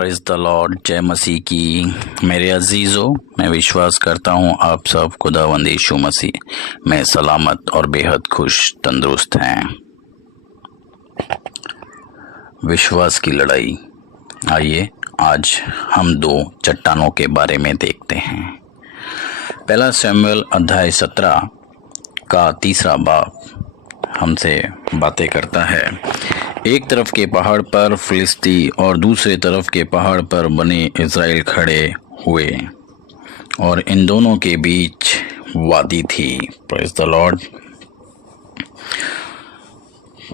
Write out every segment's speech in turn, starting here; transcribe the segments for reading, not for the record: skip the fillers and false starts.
Praise the Lord, जय मसीह की। मेरे अजीज़ों, मैं विश्वास करता हूँ आप सब खुदावंद यीशु मसीह में सलामत और बेहद खुश तंदुरुस्त हैं। विश्वास की लड़ाई। आइए आज हम दो चट्टानों के बारे में देखते हैं। पहला शमूएल अध्याय 17 का 3 बाब हमसे बातें करता है। एक तरफ के पहाड़ पर फिलिस्ती और दूसरे तरफ के पहाड़ पर बने इज़राइल खड़े हुए और इन दोनों के बीच वादी थी। Praise the Lord.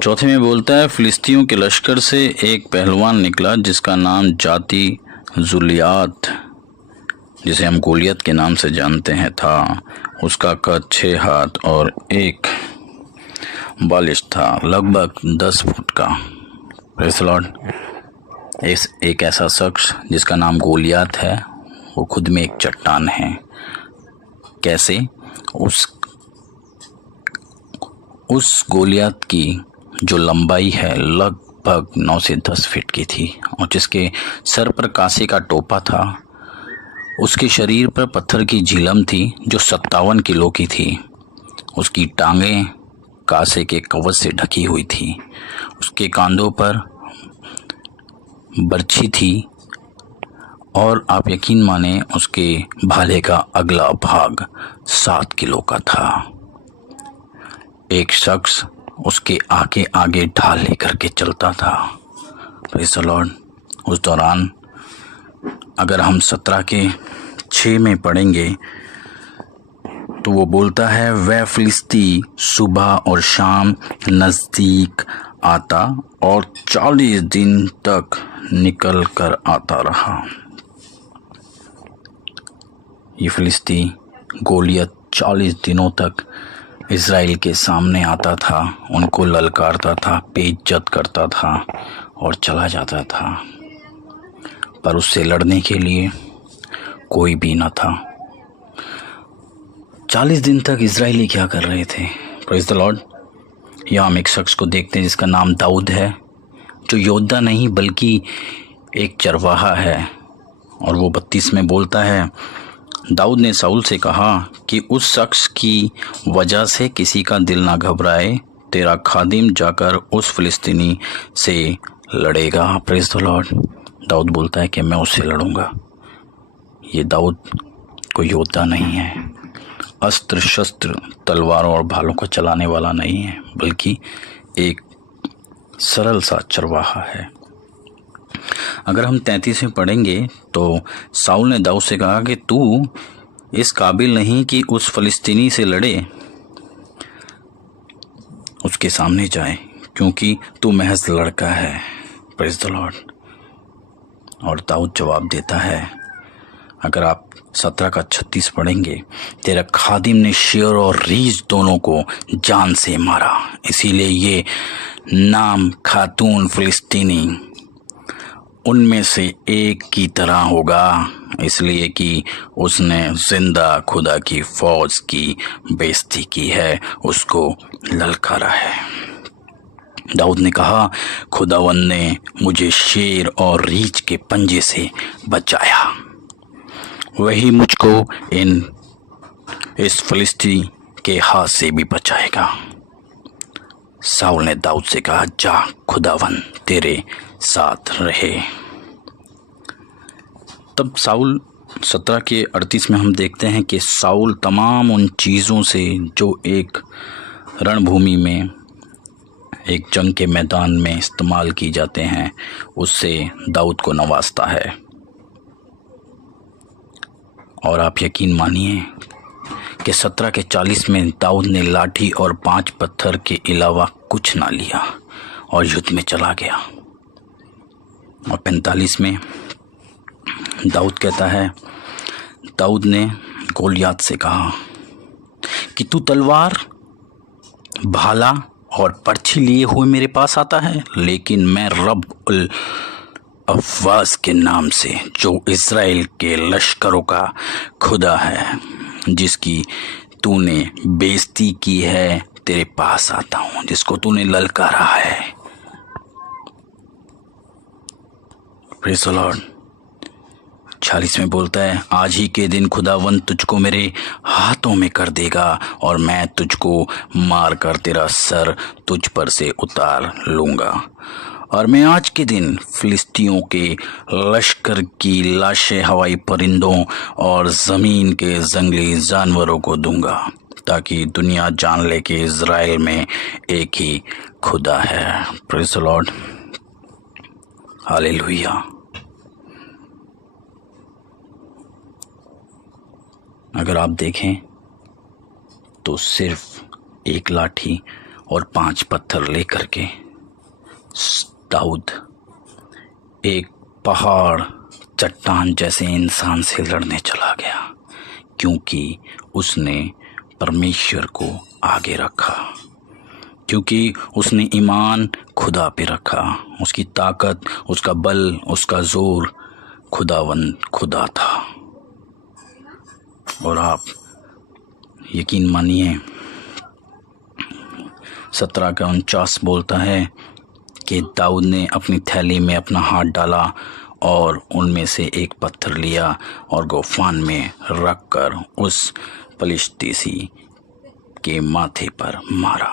चौथे में बोलता है, फिलिस्तियों के लश्कर से एक पहलवान निकला जिसका नाम जाति जुलियात, जिसे हम गोलियत के नाम से जानते हैं, था। उसका कद 6 हाथ और 1 बालिश था, लगभग 10 फुट का। Praise the Lord. एक ऐसा शख्स जिसका नाम गोलियत है, वो खुद में एक चट्टान है। कैसे? उस गोलियत की जो लंबाई है लगभग 9 से 10 फीट की थी और जिसके सर पर कांसे का टोपा था। उसके शरीर पर पत्थर की झिलम थी जो 57 किलो की थी। उसकी टांगें कांसे के कवच से ढकी हुई थी। उसके कांधों पर बर्छी थी और आप यकीन माने उसके भाले का अगला भाग 7 किलो का था। एक शख्स उसके आगे आगे ढाल लेकर के चलता था। Praise the Lord. उस दौरान अगर हम 17 के 6 में पढ़ेंगे तो वो बोलता है, वह फिलिस्ती सुबह और शाम नज़दीक आता और 40 दिन तक निकल कर आता रहा। ये फिलिस्ती गोलियत 40 दिनों तक इज़राइल के सामने आता था, उनको ललकारता था, बेइज्जत करता था और चला जाता था, पर उससे लड़ने के लिए कोई भी न था। 40 दिन तक इज़राइली क्या कर रहे थे? Praise the Lord. यहाँ हम एक शख्स को देखते हैं जिसका नाम दाऊद है, जो योद्धा नहीं बल्कि एक चरवाहा है। और वो 32 में बोलता है, दाऊद ने शाऊल से कहा कि उस शख्स की वजह से किसी का दिल ना घबराए, तेरा खादिम जाकर उस फिलिस्तीनी से लड़ेगा। Praise the Lord. दाऊद बोलता है कि मैं उससे लड़ूंगा। ये दाऊद कोई योद्धा नहीं है, अस्त्र शस्त्र तलवारों और भालों को चलाने वाला नहीं है, बल्कि एक सरल सा चरवाहा है। अगर हम 33 में पढ़ेंगे तो शाऊल ने दाऊद से कहा कि तू इस काबिल नहीं कि उस फलिस्तीनी से लड़े, उसके सामने जाए, क्योंकि तू महज लड़का है। Praise the Lord. और दाऊद जवाब देता है, अगर आप 17 का 36 पढ़ेंगे, तेरा खादिम ने शेर और रीछ दोनों को जान से मारा, इसीलिए ये नाम खातून फिलिस्तीनी उनमें से एक की तरह होगा, इसलिए कि उसने जिंदा खुदा की फौज की बेइज्जती की है, उसको ललकारा है। दाऊद ने कहा, खुदावंद ने मुझे शेर और रीछ के पंजे से बचाया, वही मुझको इस फिलिस्ती के हाथ से भी बचाएगा। शाऊल ने दाऊद से कहा, जा, खुदावंद तेरे साथ रहे। तब शाऊल 17 के 38 में हम देखते हैं कि शाऊल तमाम उन चीज़ों से जो एक रणभूमि में, एक जंग के मैदान में इस्तेमाल की जाते हैं, उससे दाऊद को नवाजता है। और आप यकीन मानिए कि 17 के 40 में दाऊद ने लाठी और 5 पत्थर के अलावा कुछ ना लिया और युद्ध में चला गया। और 45 में दाऊद कहता है, दाऊद ने गोलियत से कहा कि तू तलवार, भाला और पर्ची लिए हुए मेरे पास आता है, लेकिन मैं रब उल अफ़वाज के नाम से, जो इज़राइल के लश्करों का खुदा है, जिसकी तूने बेइज्जती की है, तेरे पास आता हूँ, जिसको तूने ललकारा है। Praise the Lord. 46 में बोलता है, आज ही के दिन खुदावंद तुझको मेरे हाथों में कर देगा और मैं तुझको मार कर तेरा सर तुझ पर से उतार लूँगा। और मैं आज के दिन फिलिस्तियों के लश्कर की लाशें हवाई परिंदों और ज़मीन के जंगली जानवरों को दूंगा, ताकि दुनिया जान ले कि इज़राइल में एक ही खुदा है। Praise the Lord, hallelujah. अगर आप देखें तो सिर्फ एक लाठी और 5 पत्थर लेकर के दाऊद एक पहाड़ चट्टान जैसे इंसान से लड़ने चला गया, क्योंकि उसने परमेश्वर को आगे रखा, क्योंकि उसने ईमान खुदा पे रखा। उसकी ताकत, उसका बल, उसका जोर खुदावंद खुदा था। और आप यकीन मानिए 17:49 बोलता है कि दाऊद ने अपनी थैली में अपना हाथ डाला और उनमें से एक पत्थर लिया और गोफान में रखकर उस पलिश्तीसी के माथे पर मारा,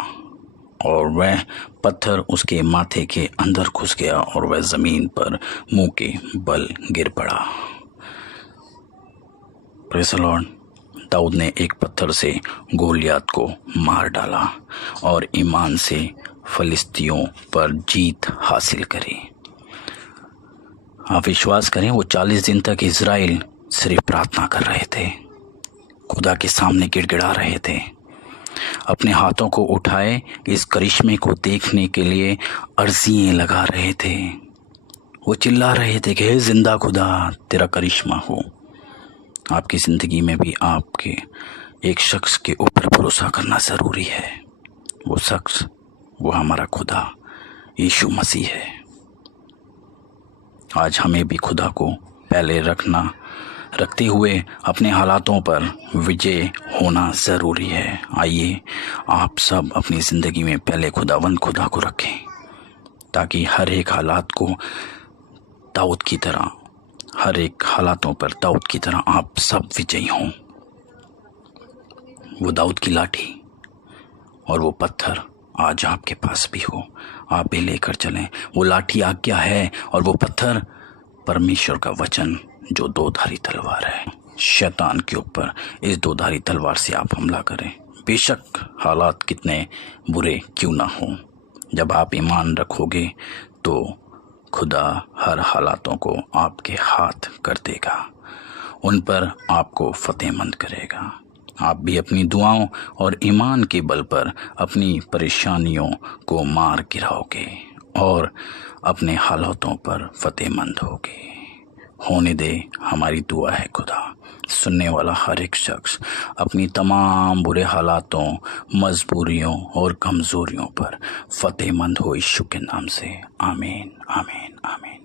और वह पत्थर उसके माथे के अंदर घुस गया और वह ज़मीन पर मुंह के बल गिर पड़ा। Praise the Lord. दाऊद ने एक पत्थर से गोलियत को मार डाला और ईमान से फिलिस्तियों पर जीत हासिल करी। आप विश्वास करें, वो 40 दिन तक इज़राइल सिर्फ प्रार्थना कर रहे थे, खुदा के सामने गिड़गिड़ा रहे थे, अपने हाथों को उठाए इस करिश्मे को देखने के लिए अर्जियां लगा रहे थे। वो चिल्ला रहे थे कि हे जिंदा खुदा, तेरा करिश्मा हो। आपकी ज़िंदगी में भी आपके एक शख्स के ऊपर भरोसा करना ज़रूरी है। वो शख्स, वो हमारा खुदा यीशु मसीह है। आज हमें भी खुदा को पहले रखते हुए अपने हालातों पर विजय होना ज़रूरी है। आइए आप सब अपनी ज़िंदगी में पहले खुदावंद खुदा को रखें, ताकि हर एक हालात को दाऊद की तरह, हर एक हालातों पर दाऊद की तरह आप सब विजयी हों। वो दाऊद की लाठी और वो पत्थर आज आपके पास भी हो, आप भी लेकर चलें। वो लाठी आज्ञा है और वो पत्थर परमेश्वर का वचन जो 2-धारी तलवार है। शैतान के ऊपर इस 2-धारी तलवार से आप हमला करें, बेशक हालात कितने बुरे क्यों ना हो। जब आप ईमान रखोगे तो खुदा हर हालातों को आपके हाथ कर देगा, उन पर आपको फतेहमंद करेगा। आप भी अपनी दुआओं और ईमान के बल पर अपनी परेशानियों को मार गिराओगे और अपने हालातों पर फतेहमंद होगे। होने दे, हमारी दुआ है खुदा। सुनने वाला हर एक शख्स अपनी तमाम बुरे हालातों, मजबूरियों और कमज़ोरियों पर फतेहमंद हो यीशु के नाम से। आमीन, आमीन, आमीन।